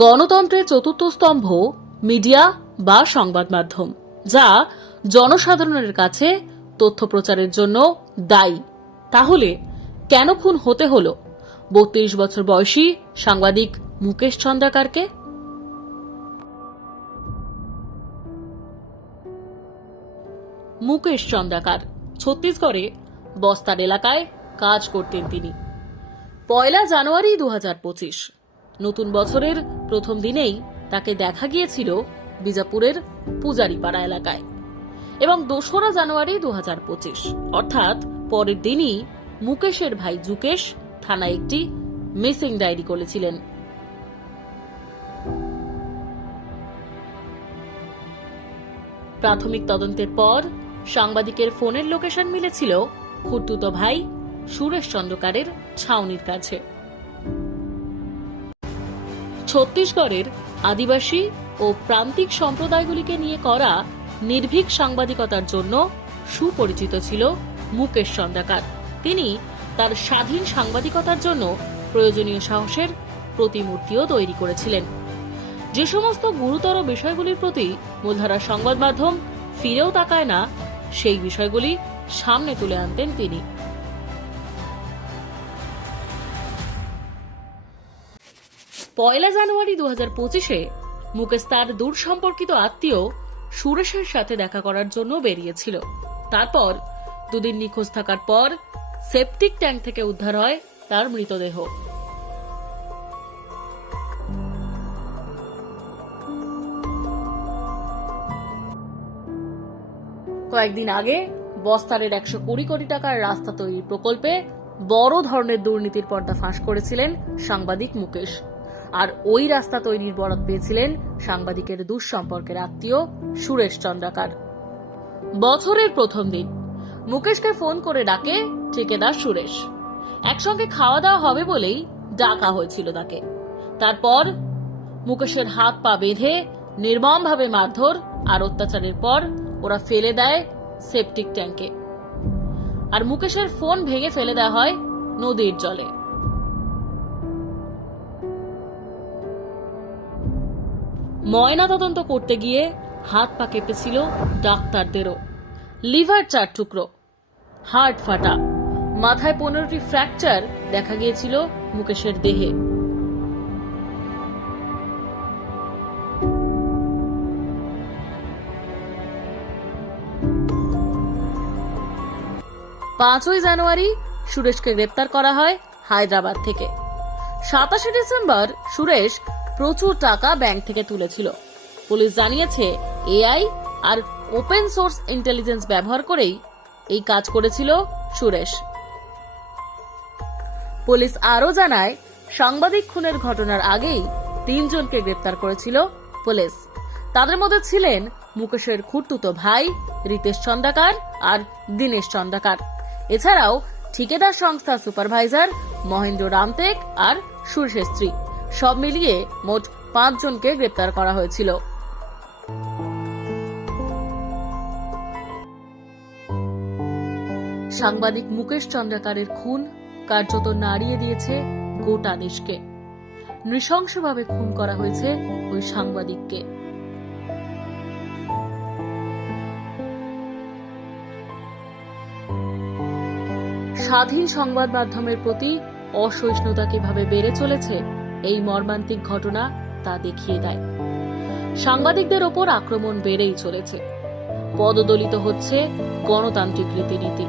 গণতন্ত্রের চতুর্থ স্তম্ভ মিডিয়া বা সংবাদ মাধ্যম, যা জনসাধারণের কাছে তথ্য প্রচারের জন্য দায়ী। তাহলে কেন খুন হতে হলো ৩২ বছর বয়সী সাংবাদিক মুকেশ চন্দ্রাকারকে? মুকেশ চন্দ্রাকার ছত্তিশগড়ে বস্তার এলাকায় কাজ করতেন তিনি। ১ জানুয়ারি ২০২৫ নতুন বছরের প্রথম দিনেই তাকে দেখা গিয়েছিল বিজাপুরের পূজারিপাড়া এলাকায়, এবং ২রা জানুয়ারি ২০২৫ অর্থাৎ পরের দিনই মুকেশের ভাই যুকেশ থানায় একটি মিসিং ডায়েরি করেছিলেন। প্রাথমিক তদন্তের পর সাংবাদিকের ফোনের লোকেশন মিলেছিল খুড়তুতো ভাই সুরেশ চন্দ্রকারের ছাউনির কাছে। ছত্তিশগড়ের আদিবাসী ও প্রান্তিক সম্প্রদায়গুলিকে নিয়ে করা নির্ভীক সাংবাদিকতার জন্য সুপরিচিত ছিল মুকেশ চন্দ্রাকার। তিনি তার স্বাধীন সাংবাদিকতার জন্য প্রয়োজনীয় সাহসের প্রতিমূর্তিও তৈরি করেছিলেন। যে সমস্ত গুরুতর বিষয়গুলির প্রতি মূলধারার সংবাদ মাধ্যম ফিরেও তাকায় না, সেই বিষয়গুলি সামনে তুলে আনতেন তিনি। পয়লা জানুয়ারি ২০২৫ মুকেশ তার দূর সম্পর্কিত আত্মীয় সুরেশের সাথে দেখা করার জন্য বেরিয়েছিল। তারপর দুদিন নিখোঁজ থাকার পর সেপটিক ট্যাঙ্ক থেকে উদ্ধার হয় তার মৃতদেহ। কয়েকদিন আগে বস্তারের ১২০ কোটি টাকার রাস্তা তৈরির প্রকল্পে বড় ধরনের দুর্নীতির পর্দা ফাঁস করেছিলেন সাংবাদিক মুকেশ। আর ওই রাস্তা তৈরির বরাত পেয়েছিলেন সাংবাদিকের দুঃসম্পর্কের আত্মীয় সুরেশ চন্দ্রাকার। বছরের প্রথম দিন মুকেশকে ফোন করে ডাকে ঠিকাদার সুরেশ। একসঙ্গে খাওয়া দাওয়া হবে বলেই ডাকা হয়েছিল তাকে। তারপর মুকেশের হাত পা বেঁধে নির্মমভাবে মারধর আর অত্যাচারের পর ওরা ফেলে দেয় সেপটিক ট্যাঙ্কে, আর মুকেশের ফোন ভেঙে ফেলে দেওয়া হয় নদীর জলে। ময়না তদন্ত করতে গিয়ে হাত পা কেঁপেছিল ডাক্তারদেরও। লিভার ৪ টুকরো, হার্ট ফাটা, মাথায় ১৫টি ফ্র্যাকচার দেখা গিয়েছিল মুকেশের দেহে। পাঁচই জানুয়ারি সুরেশকে গ্রেপ্তার করা হয় হায়দ্রাবাদ থেকে। ২৭ ডিসেম্বর সুরেশ প্রচুর টাকা ব্যাংক থেকে তুলেছিল। পুলিশ জানিয়েছে এআই আর ওপেন সোর্স ইন্টেলিজেন্স ব্যবহার করেই এই কাজ করেছিল সুরেশ। পুলিশ আরও জানায়, সাংবাদিক খুনের ঘটনার আগেই ৩ জনকে গ্রেপ্তার করেছিল পুলিশ। তাদের মধ্যে ছিলেন মুকেশের খুড়তুতো ভাই রিতেশ চন্দ্রাকার আর দীনেশ চন্দ্রাকার। এছাড়াও ঠিকাদার সংস্থা সুপারভাইজার মহেন্দ্র রামটেক আর সুরেশের স্ত্রী, সব মিলিয়ে মোট ৫ জনকে গ্রেপ্তার করা হয়েছিল। সাংবাদিক মুকেশ চন্দ্রাকারের খুন কার্যত নাড়িয়ে দিয়েছে গোটা দেশকে। নৃশংসভাবে খুন করা হয়েছে ওই সাংবাদিককে। স্বাধীন সংবাদ মাধ্যমের প্রতি অসহিষ্ণুতা কিভাবে বেড়ে চলেছে এই মর্মান্তিক ঘটনা তা দেখিয়ে দেয়। সাংবাদিকদের ওপর আক্রমণ বেড়েই চলেছে। পদদলিত হচ্ছে গণতান্ত্রিক রীতিনীতি।